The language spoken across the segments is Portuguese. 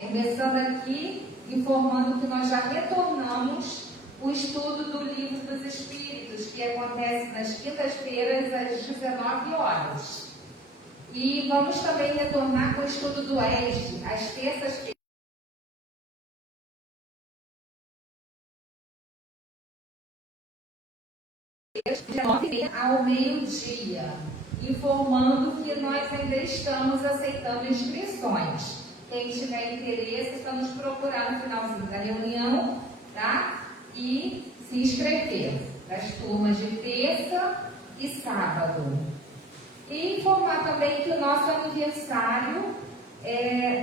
Começando aqui, informando que nós já retornamos o estudo do Livro dos Espíritos, que acontece nas quintas-feiras às 19 horas. E vamos também retornar com o estudo do ESD, às terças-feiras, de 9h30 ao meio-dia, informando que nós ainda estamos aceitando inscrições. Quem tiver interesse, estamos procurando no finalzinho da reunião, tá? E se inscrever das turmas de terça e sábado. E informar também que o nosso aniversário,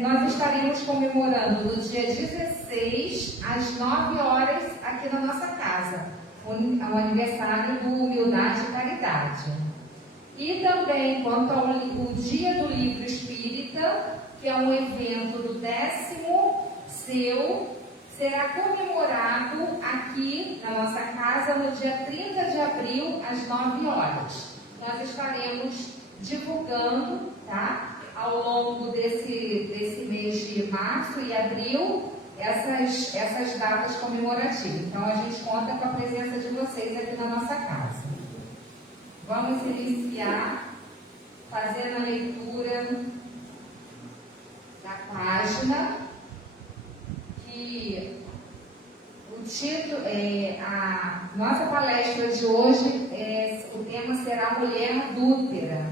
nós estaremos comemorando no dia 16, às 9 horas, aqui na nossa casa, o aniversário do Humildade e Caridade. E também, quanto ao Dia do Livro Espírita, que é um evento do 10º seu, será comemorado aqui na nossa casa no dia 30 de abril, às 9 horas. Nós estaremos divulgando, tá, ao longo desse mês de março e abril, essas datas comemorativas. Então, a gente conta com a presença de vocês aqui na nossa casa. Vamos iniciar fazendo a leitura da página, que o título a nossa palestra de hoje, o tema será Mulher Adúltera,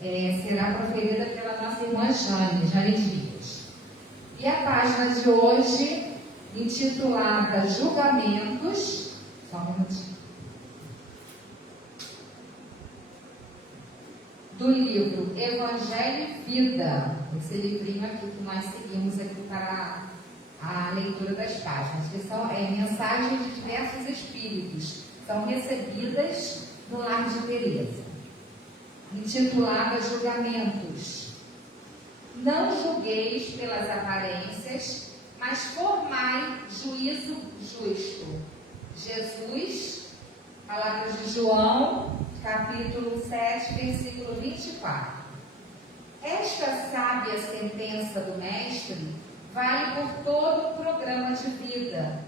será proferida pela nossa irmã Jane Dias. E a página de hoje, intitulada Julgamentos, só um minutinho, do livro Evangelho e Vida, esse livrinho aqui que nós seguimos aqui para a leitura das páginas, que são mensagens de diversos espíritos, são recebidas no Lar de Teresa, intitulada Julgamentos. Não julgueis pelas aparências, mas formai juízo justo. Jesus, palavras de João, capítulo 7, versículo 24. Esta sábia sentença do Mestre vale por todo o programa de vida.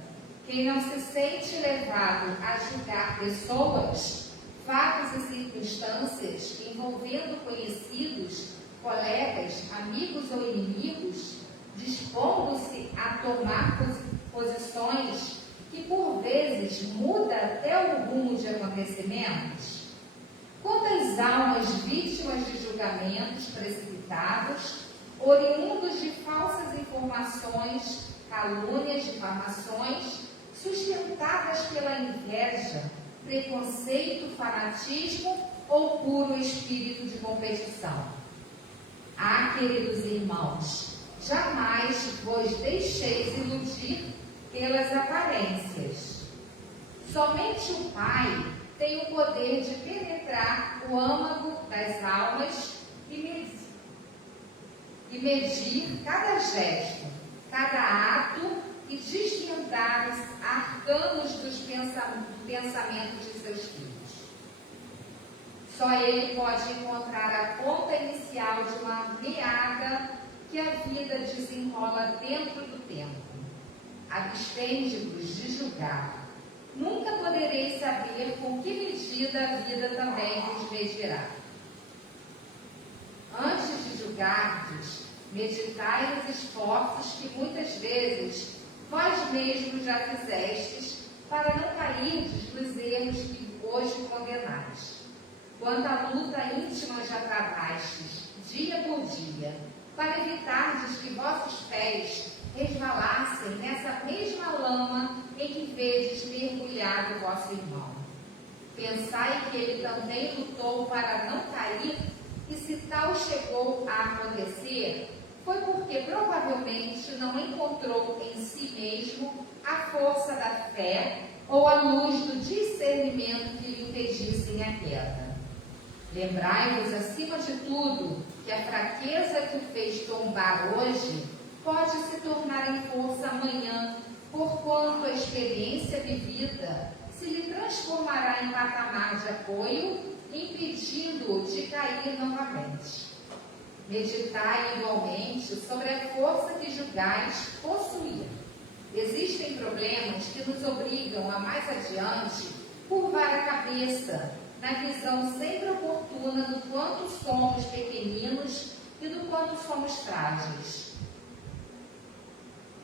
Quem não se sente levado a julgar pessoas, fatos e circunstâncias envolvendo conhecidos, colegas, amigos ou inimigos, dispondo-se a tomar posições que por vezes muda até o rumo de acontecimentos? Quantas almas vítimas de julgamentos precipitados, oriundos de falsas informações, calúnias, difamações, sustentadas pela inveja, preconceito, fanatismo ou puro espírito de competição? Ah, queridos irmãos, jamais vos deixeis iludir pelas aparências. Somente o Pai tem o poder de penetrar o âmago das almas e medir cada gesto, cada ato e desvendar os arcanos dos pensamentos de seus filhos. Só Ele pode encontrar a ponta inicial de uma meada que a vida desenrola dentro do tempo. Abstende-vos de julgar. Nunca podereis saber com que medida a vida também vos medirá. Antes de julgardes, meditai nos esforços que muitas vezes vós mesmos já fizestes para não cairdes nos erros que hoje condenais. Quanta luta íntima já travastes, dia por dia, para evitardes que vossos pés resvalassem nessa mesma lama em que vedes mergulhado vosso irmão. Pensai que ele também lutou para não cair, e se tal chegou a acontecer, foi porque provavelmente não encontrou em si mesmo a força da fé ou a luz do discernimento que lhe impedissem a queda. Lembrai-vos, acima de tudo, que a fraqueza que o fez tombar hoje pode se tornar em força amanhã, porquanto a experiência vivida se lhe transformará em patamar de apoio, impedindo-o de cair novamente. Meditai igualmente sobre a força que julgais possuir. Existem problemas que nos obrigam a mais adiante curvar a cabeça na visão sempre oportuna do quanto somos pequeninos e do quanto somos frágeis.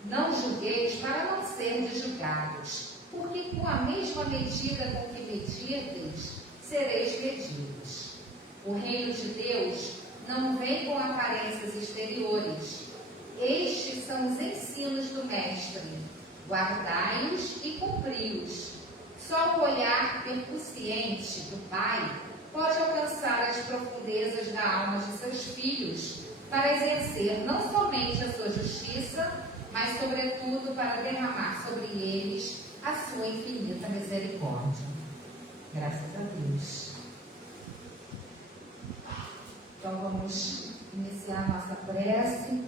Não julgueis para não serdes julgados, porque com a mesma medida com que medirdes, sereis medidos. O reino de Deus não vem com aparências exteriores. Estes são os ensinos do Mestre. Guardai-os e cumpri-os. Só o olhar percussiente do Pai pode alcançar as profundezas da alma de seus filhos para exercer não somente a sua justiça, mas sobretudo para derramar sobre eles a sua infinita misericórdia. Graças a Deus. Então vamos iniciar nossa prece,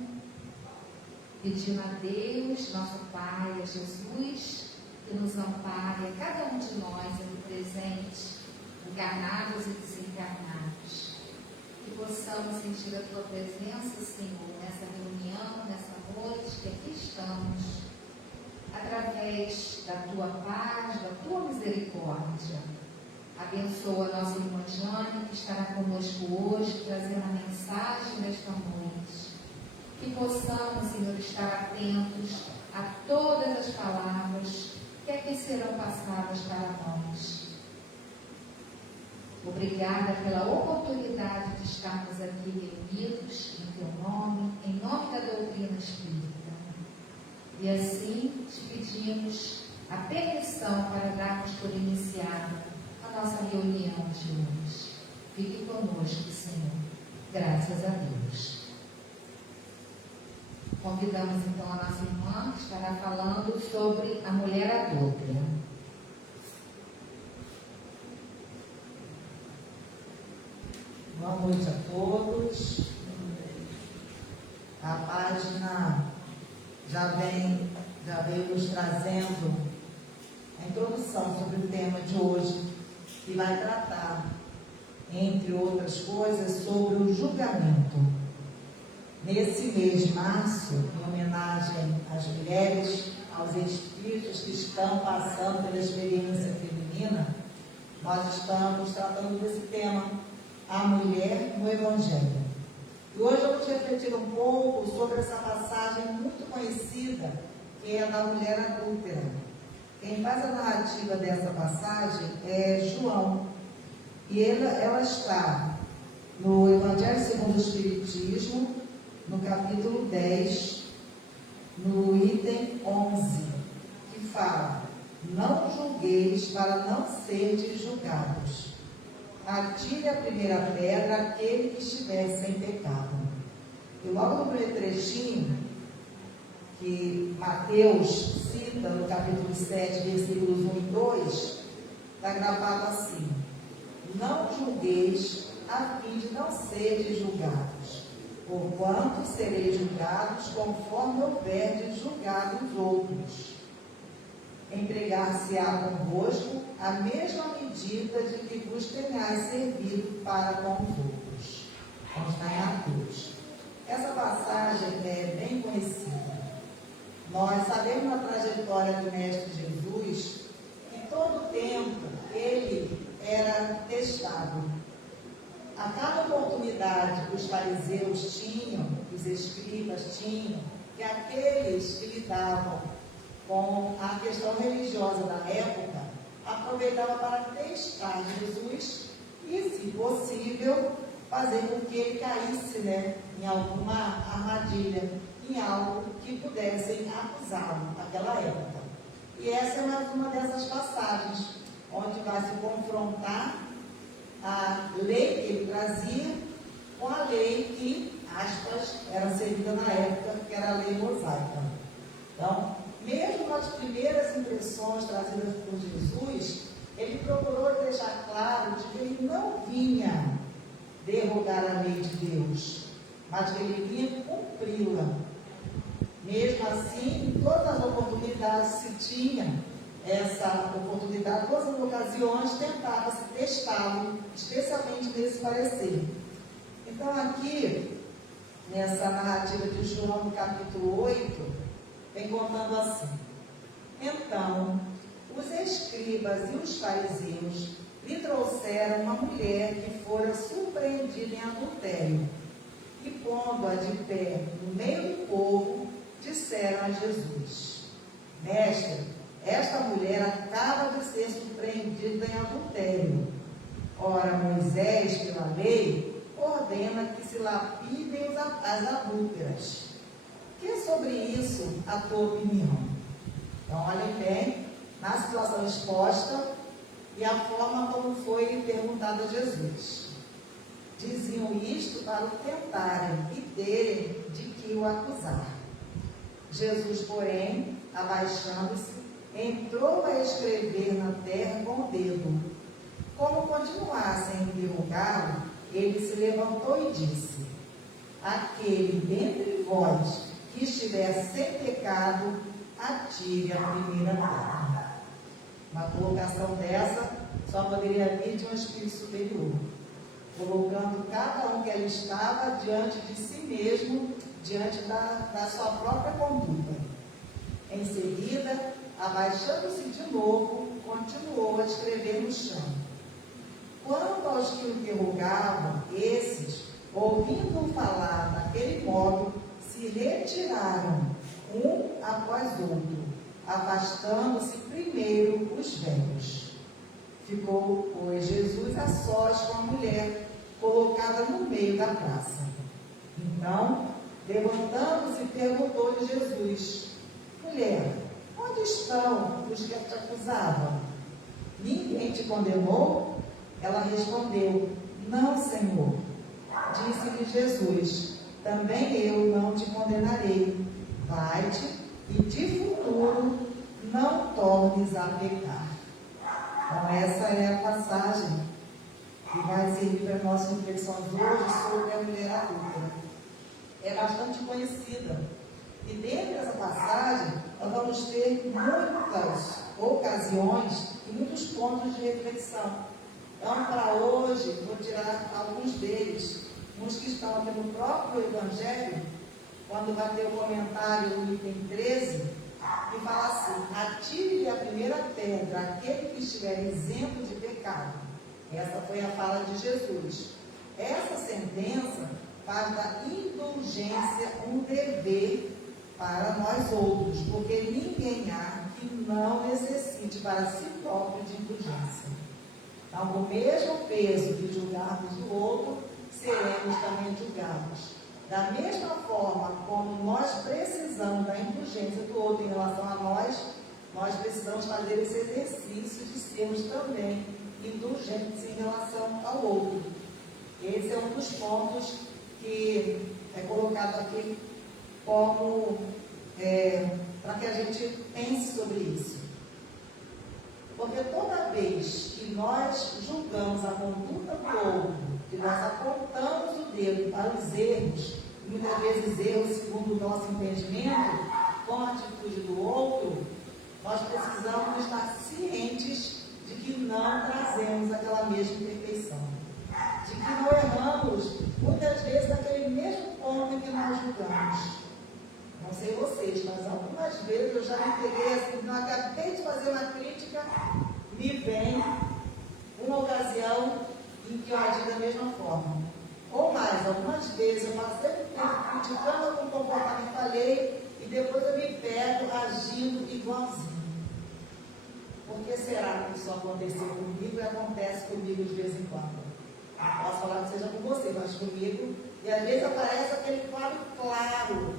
pedindo a Deus, nosso Pai, a Jesus, que nos ampare a cada um de nós aqui presente, encarnados e desencarnados. Que possamos sentir a Tua presença, Senhor, nessa reunião, nessa noite que aqui estamos, através da Tua paz, da Tua misericórdia. Abençoa a nossa irmã Jane, que estará conosco hoje, trazendo a mensagem desta noite. Que possamos, Senhor, estar atentos a todas as palavras que aqui serão passadas para nós. Obrigada pela oportunidade de estarmos aqui reunidos em Teu nome, em nome da doutrina espírita. E assim te pedimos a permissão para darmos por iniciada a nossa reunião de hoje. Fique conosco, Senhor. Graças a Deus. Convidamos então a nossa irmã, que estará falando sobre a mulher adúltera. Boa noite a todos. A página já veio nos trazendo a introdução sobre o tema de hoje, que vai tratar, entre outras coisas, sobre o julgamento. Nesse mês de março, em homenagem às mulheres, aos espíritos que estão passando pela experiência feminina, nós estamos tratando desse tema, a mulher no Evangelho. E hoje eu vou refletir um pouco sobre essa passagem muito conhecida, que é a da mulher adúltera. Quem faz a narrativa dessa passagem é João. E ela está no Evangelho segundo o Espiritismo, no capítulo 10, no item 11, que fala: não julgueis para não serdes julgados. Atire a primeira pedra aquele que estiver sem pecado. E logo no primeiro trechinho, que Mateus cita no capítulo 7, versículos 1 e 2, está gravado assim: não julgueis a fim de não serdes julgados, porquanto sereis julgados conforme houverdes julgado os outros. Empregar-se-á convosco a mesma medida de que vos tenhais servido para com os outros. Como está em Mateus. Essa passagem é bem conhecida. Nós sabemos na trajetória do Mestre Jesus que todo o tempo ele era testado. A cada oportunidade que os fariseus tinham, que os escribas tinham, que aqueles que lidavam com a questão religiosa da época, aproveitava para testar Jesus e, se possível, fazer com que ele caísse, em alguma armadilha, em algo que pudessem acusá-lo naquela época. E essa é mais uma dessas passagens, onde vai se confrontar a lei que ele trazia com a lei que, aspas, era seguida na época, que era a lei mosaica. Então, mesmo nas primeiras impressões trazidas por Jesus, ele procurou deixar claro de que ele não vinha derrogar a lei de Deus, mas que ele vinha cumpri-la. Mesmo assim, em todas as oportunidades se tinha essa oportunidade, todas as ocasiões tentava-se testá-lo, especialmente nesse parecer. Então aqui, nessa narrativa de João, no capítulo 8, vem contando assim: então, os escribas e os fariseus lhe trouxeram uma mulher que fora surpreendida em adultério, e pondo-a de pé no meio do povo, disseram a Jesus: Mestre, esta mulher acaba de ser surpreendida em adultério. Ora, Moisés, pela lei, ordena que se lapidem as adúlteras. Que é sobre isso a tua opinião? Então, olhem bem na situação exposta e a forma como foi perguntado a Jesus. Diziam isto para o tentarem e terem de que o acusar. Jesus, porém, abaixando-se, entrou a escrever na terra com o dedo. Como continuassem a interrogá-lo, ele se levantou e disse: aquele dentre vós que estiver sem pecado, atire a primeira pedra. Uma colocação dessa só poderia vir de um espírito superior, colocando cada um que ali estava diante de si mesmo, diante da sua própria conduta. Em seguida, abaixando-se de novo, continuou a escrever no chão. Quanto aos que o interrogavam, esses, ouvindo-o falar daquele modo, se retiraram, um após outro, afastando-se primeiro os velhos. Ficou, pois, Jesus a sós com a mulher, colocada no meio da praça. Então, levantando-se, perguntou-lhe Jesus: mulher, onde estão os que te acusavam? Ninguém te condenou? Ela respondeu: não, Senhor. Disse-lhe Jesus: também eu não te condenarei. Vai-te e de futuro não tornes a pecar. Então, essa é a passagem que vai servir para nossas reflexões hoje sobre a mulher adúltera. É bastante conhecida. E dentro dessa passagem, nós vamos ter muitas ocasiões e muitos pontos de reflexão. Então, para hoje, vou tirar alguns deles, uns que estão aqui no próprio Evangelho, quando vai ter o comentário no item 13, que fala assim: atire-lhe a primeira pedra aquele que estiver isento de pecado. Essa foi a fala de Jesus. Essa sentença faz da indulgência um dever para nós outros, porque ninguém há que não necessite para si próprio de indulgência. Então, com o mesmo peso que julgarmos o outro, seremos também julgados. Da mesma forma como nós precisamos da indulgência do outro em relação a nós precisamos fazer esse exercício de sermos também indulgentes em relação ao outro. Esse é um dos pontos que é colocado aqui como para que a gente pense sobre isso. Porque toda vez que nós julgamos a conduta do outro, que nós apontamos o dedo para os erros, muitas vezes erros segundo o nosso entendimento, com a atitude do outro, nós precisamos estar cientes de que não trazemos aquela mesma imperfeição, de que não erramos muitas vezes naquele mesmo ponto em que nós julgamos. Não sei vocês, mas algumas vezes eu já me peguei assim, não acabei de fazer uma crítica, me vem uma ocasião em que eu agi da mesma forma. Ou mais, algumas vezes eu passei o tempo criticando algum comportamento alheio e depois eu me pego agindo igualzinho. Por que será que isso aconteceu comigo e acontece comigo de vez em quando? Posso falar que seja com você, mas comigo, e às vezes aparece aquele quadro claro.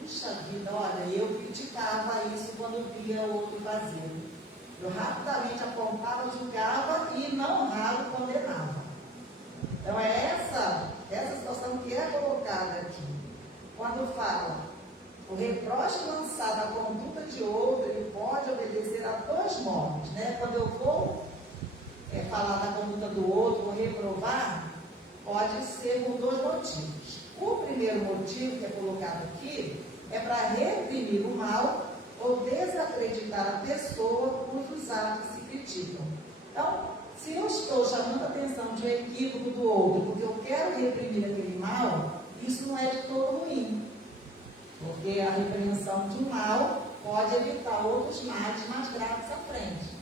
Puxa vida, olha, eu criticava isso quando via o outro fazer. Eu rapidamente apontava, julgava e não raro condenava. Então é essa situação que é colocada aqui. Quando fala, o reproche lançado à conduta de outro, ele pode obedecer a dois modos, né? Quando eu vou falar da conduta do outro, vou reprovar, pode ser por dois motivos. O primeiro motivo que é colocado aqui é para reprimir o mal ou desacreditar a pessoa cujos atos se criticam. Então, se eu estou chamando a atenção de um equívoco do outro, porque eu quero reprimir aquele mal, isso não é de todo ruim, porque a repreensão de um mal pode evitar outros males mais graves à frente.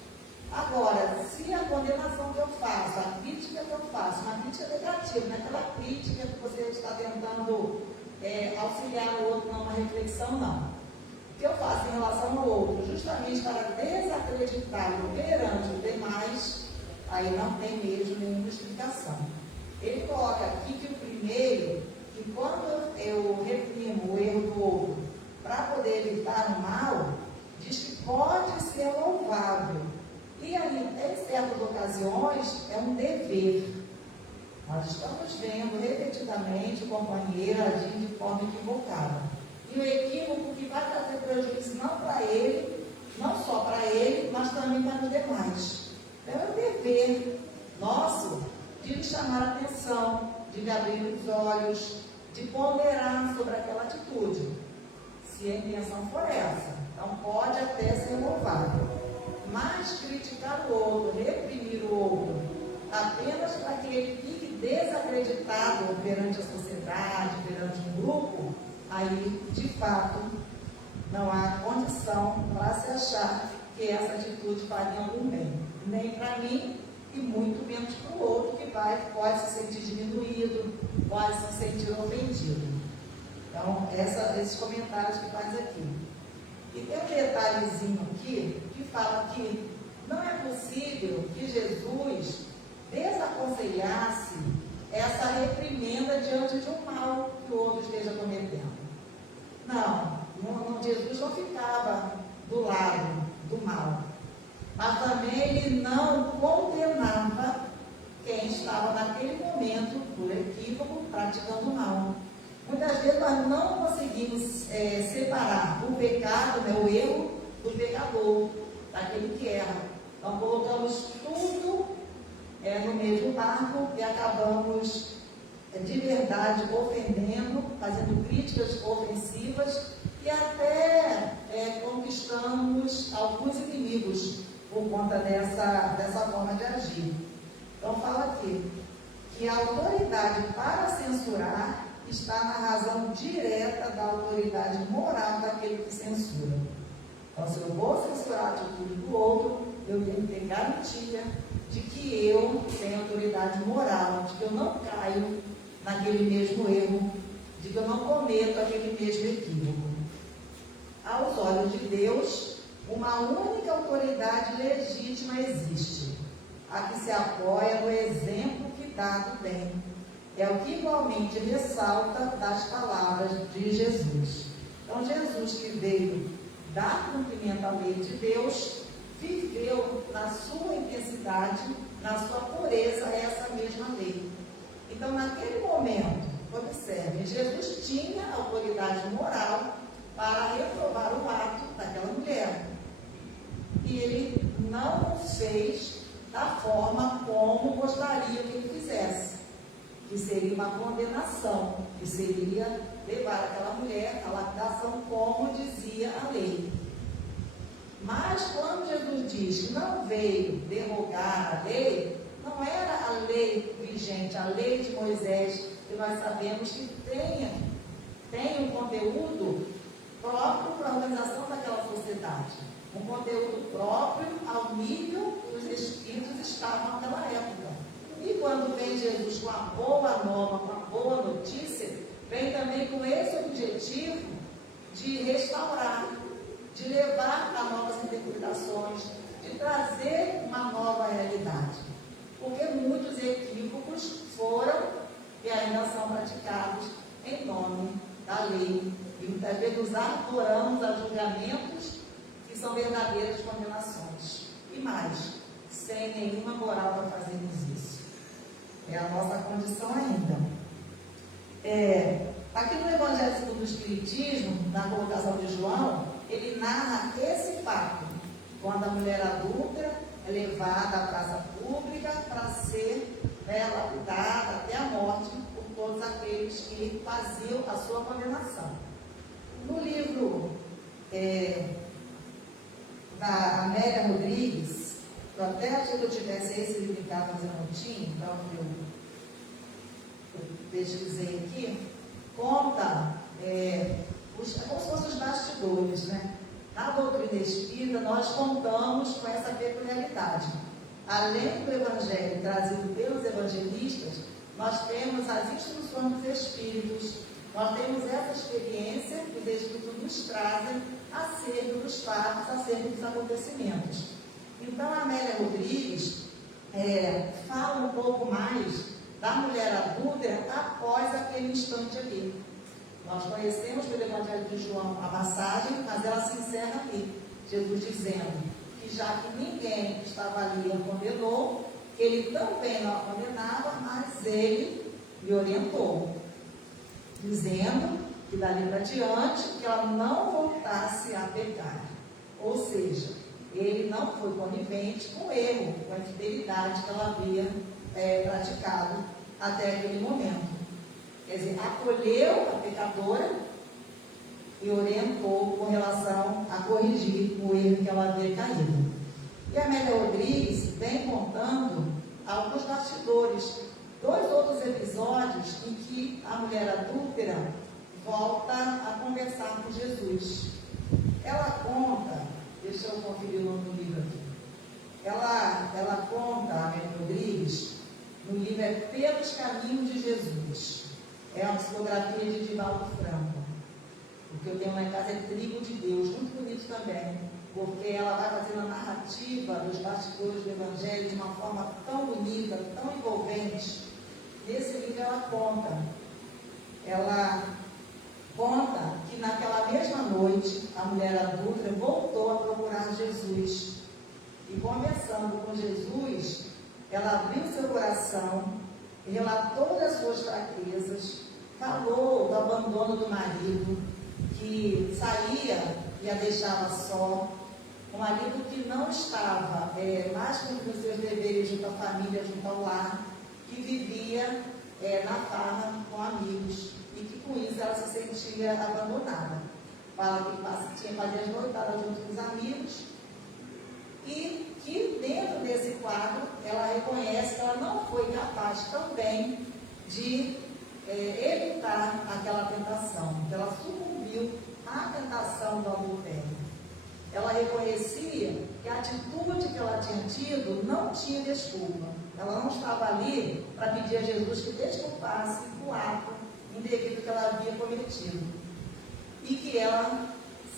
Agora, se a condenação que eu faço, a crítica que eu faço, uma crítica negativa, não é aquela crítica que você está tentando auxiliar o outro numa reflexão, não. O que eu faço em relação ao outro, justamente para desacreditá-lo perante os demais, aí não tem mesmo nenhuma explicação. Ele coloca aqui que o primeiro, que quando eu reprimo o erro do outro para poder evitar o mal, diz que pode ser louvável. E aí, em certas ocasiões, é um dever. Nós estamos vendo repetidamente o companheiro agir de forma equivocada. E o equívoco que vai trazer prejuízo não para ele, não só para ele, mas também para os demais. Então é um dever nosso de lhe chamar a atenção, de lhe abrir os olhos, de ponderar sobre aquela atitude, se a intenção for essa. Então pode até ser louvável. Mas criticar o outro, reprimir o outro, apenas para que ele fique desacreditado perante a sociedade, perante um grupo, aí, de fato, não há condição para se achar que essa atitude faria algum bem. Nem para mim e muito menos para o outro, que pode se sentir diminuído, pode se sentir ofendido. Então, esses comentários que faz aqui. E tem um detalhezinho aqui, que fala que não é possível que Jesus desaconselhasse essa reprimenda diante de um mal que o outro esteja cometendo. Não, Jesus não ficava do lado do mal, mas também ele não condenava quem estava naquele momento, por equívoco, praticando o mal. Muitas vezes nós não conseguimos separar o pecado, o erro, do pecador, daquele que erra. Então colocamos tudo no mesmo barco e acabamos de verdade ofendendo, fazendo críticas ofensivas e até conquistamos alguns inimigos por conta dessa forma de agir. Então fala aqui que a autoridade para censurar está na razão direta da autoridade moral daquele que censura. Então, se eu vou censurar a atitude do outro, eu tenho que ter garantia de que eu tenho autoridade moral, de que eu não caio naquele mesmo erro, de que eu não cometo aquele mesmo equívoco. Aos olhos de Deus, uma única autoridade legítima existe, a que se apoia no exemplo que dá do bem. É o que igualmente ressalta das palavras de Jesus. Então, Jesus que veio dar cumprimento à lei de Deus, viveu na sua intensidade, na sua pureza, essa mesma lei. Então, naquele momento, observe, Jesus tinha autoridade moral para reprovar o ato daquela mulher. E ele não o fez da forma como gostaria que ele fizesse, que seria uma condenação, que seria levar aquela mulher à lapidação, como dizia a lei. Mas quando Jesus diz que não veio derrogar a lei, não era a lei vigente, a lei de Moisés, que nós sabemos que tem um conteúdo próprio para a organização daquela sociedade, um conteúdo próprio ao nível que os espíritos estavam naquela época. E quando vem Jesus com a boa nova, com a boa notícia, vem também com esse objetivo de restaurar, de levar a novas interpretações, de trazer uma nova realidade. Porque muitos equívocos foram e ainda são praticados em nome da lei. E muitas vezes nos arvoramos a julgamentos que são verdadeiras condenações. E mais, sem nenhuma moral para fazermos isso. É a nossa condição ainda. Aqui no Evangelho segundo o Espiritismo, na colocação de João, ele narra esse fato, quando a mulher adúltera é levada à praça pública para ser lapidada até a morte por todos aqueles que faziam a sua condenação. No livro da Amélia Rodrigues, eu até achei que eu tivesse esse livro em casa, mas eu não tinha, então eu pesquisei aqui. conta, como se fossem os bastidores, né? Na doutrina espírita, nós contamos com essa peculiaridade. Além do evangelho trazido pelos evangelistas, nós temos as instruções dos espíritos, nós temos essa experiência que os espíritos nos trazem acerca dos fatos, acerca dos acontecimentos. Então, a Amélia Rodrigues fala um pouco mais da mulher adúltera após aquele instante ali. Nós conhecemos pelo Evangelho de João a passagem, mas ela se encerra ali. Jesus dizendo que já que ninguém que estava ali a condenou, ele também não a condenava, mas ele lhe orientou, dizendo que dali para diante que ela não voltasse a pecar. Ou seja, ele não foi conivente com o erro, com a infidelidade que ela havia praticado até aquele momento. Quer dizer, acolheu a pecadora e orientou com relação a corrigir o erro que ela havia caído. E a Amélia Rodrigues vem contando alguns bastidores, 2 outros episódios em que a mulher adúltera volta a conversar com Jesus. Ela conta, deixa eu conferir o nome do livro aqui, ela conta, a Amélia Rodrigues, no livro Pelos Caminhos de Jesus. É uma psicografia de Divaldo Franco. O que eu tenho lá em casa é Trigo de Deus, muito bonito também, porque ela vai fazendo a narrativa dos bastidores do Evangelho de uma forma tão bonita, tão envolvente. Nesse livro ela conta que naquela mesma noite a mulher adúltera voltou a procurar Jesus. E conversando com Jesus, ela abriu seu coração, relatou das suas fraquezas, falou do abandono do marido, que saía e a deixava só, um marido que não estava mais cumprindo os seus deveres junto à família, junto ao lar, que vivia na farra com amigos, e que com isso ela se sentia abandonada. Fala que tinha fazer as noitadas junto com os amigos, e que dentro desse quadro ela reconhece que ela não foi capaz também de evitar aquela tentação, que ela sucumbiu à tentação do adultério. Ela reconhecia que a atitude que ela tinha tido não tinha desculpa. Ela não estava ali para pedir a Jesus que desculpasse o ato indevido que ela havia cometido. E que ela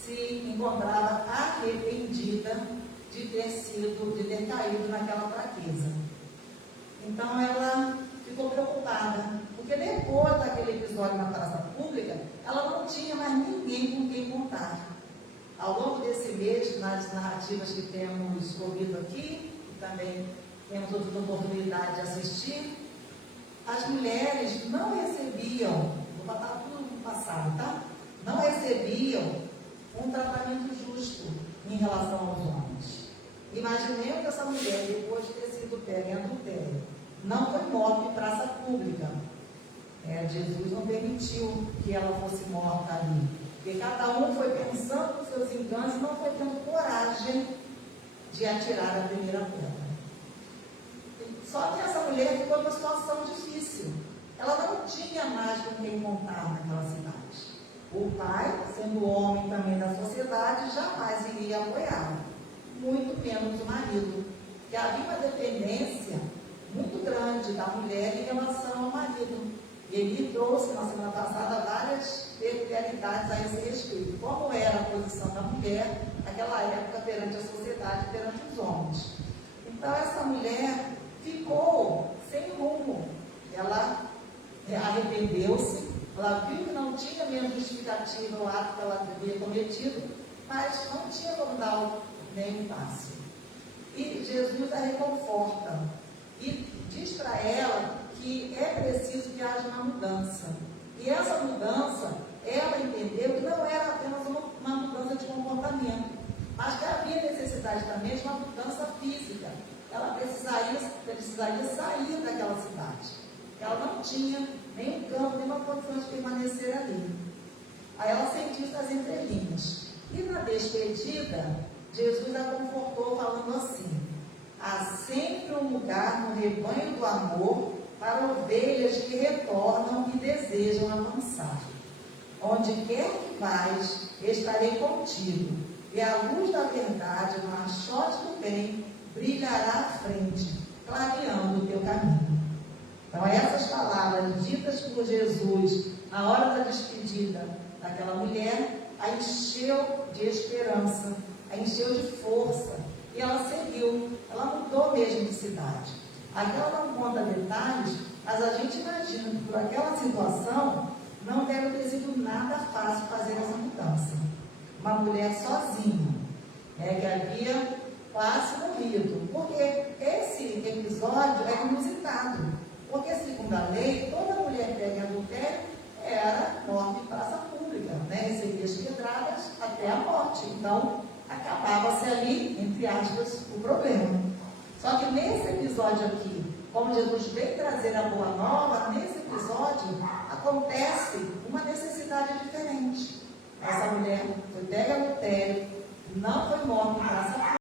se encontrava arrependida de ter caído naquela fraqueza. Então ela ficou preocupada, porque depois daquele episódio na praça pública, ela não tinha mais ninguém com quem contar. Ao longo desse mês, nas narrativas que temos ouvido aqui, e também temos outras oportunidades de assistir, as mulheres não recebiam, vou botar tudo no passado, tá? Não recebiam um tratamento justo em relação aos homens. Imaginemos essa mulher, depois de ter sido pega em adultério, não foi morta em praça pública. Jesus não permitiu que ela fosse morta ali. Porque cada um foi pensando nos seus enganos e não foi tendo coragem de atirar a primeira pedra. Só que essa mulher ficou numa situação difícil. Ela não tinha mais com quem contar naquela cidade. O pai, sendo homem também da sociedade, jamais iria apoiá-la. Muito menos o marido. Que havia uma dependência muito grande da mulher em relação ao marido. E ele trouxe na semana passada várias peculiaridades a esse respeito. Como era a posição da mulher naquela época perante a sociedade, perante os homens. Então essa mulher ficou sem rumo. Ela arrependeu-se, ela viu que não tinha mesmo justificativa o ato que ela havia cometido, mas não tinha como dar nem um passo. E Jesus a reconforta e diz para ela que é preciso que haja uma mudança. E essa mudança, ela entendeu que não era apenas uma mudança de comportamento, mas que havia necessidade também de uma mudança física. Ela precisaria sair daquela cidade. Ela não tinha nem um campo, nem uma condição de permanecer ali. Aí ela sentiu as entrelinhas. E na despedida, Jesus a confortou falando assim: há sempre um lugar no rebanho do amor para ovelhas que retornam e desejam avançar. Onde quer que vais, estarei contigo, e a luz da verdade, o machote do bem, brilhará à frente, clareando o teu caminho. Então, essas palavras ditas por Jesus na hora da despedida daquela mulher, a encheu de esperança, a encheu de força, e ela seguiu, ela mudou mesmo de cidade. Aqui ela não conta detalhes, mas a gente imagina que por aquela situação não deve ter sido nada fácil fazer essa mudança. Uma mulher sozinha, que havia quase morrido, porque esse episódio é inusitado, porque segundo a lei, toda mulher pega em adultério era morte em praça pública, recebia as pedradas até a morte. Então, acabava-se ali, entre aspas, o problema. Só que nesse episódio aqui, como Jesus veio trazer a boa nova, nesse episódio acontece uma necessidade diferente. Essa mulher foi pega em adultério, não foi morta em praça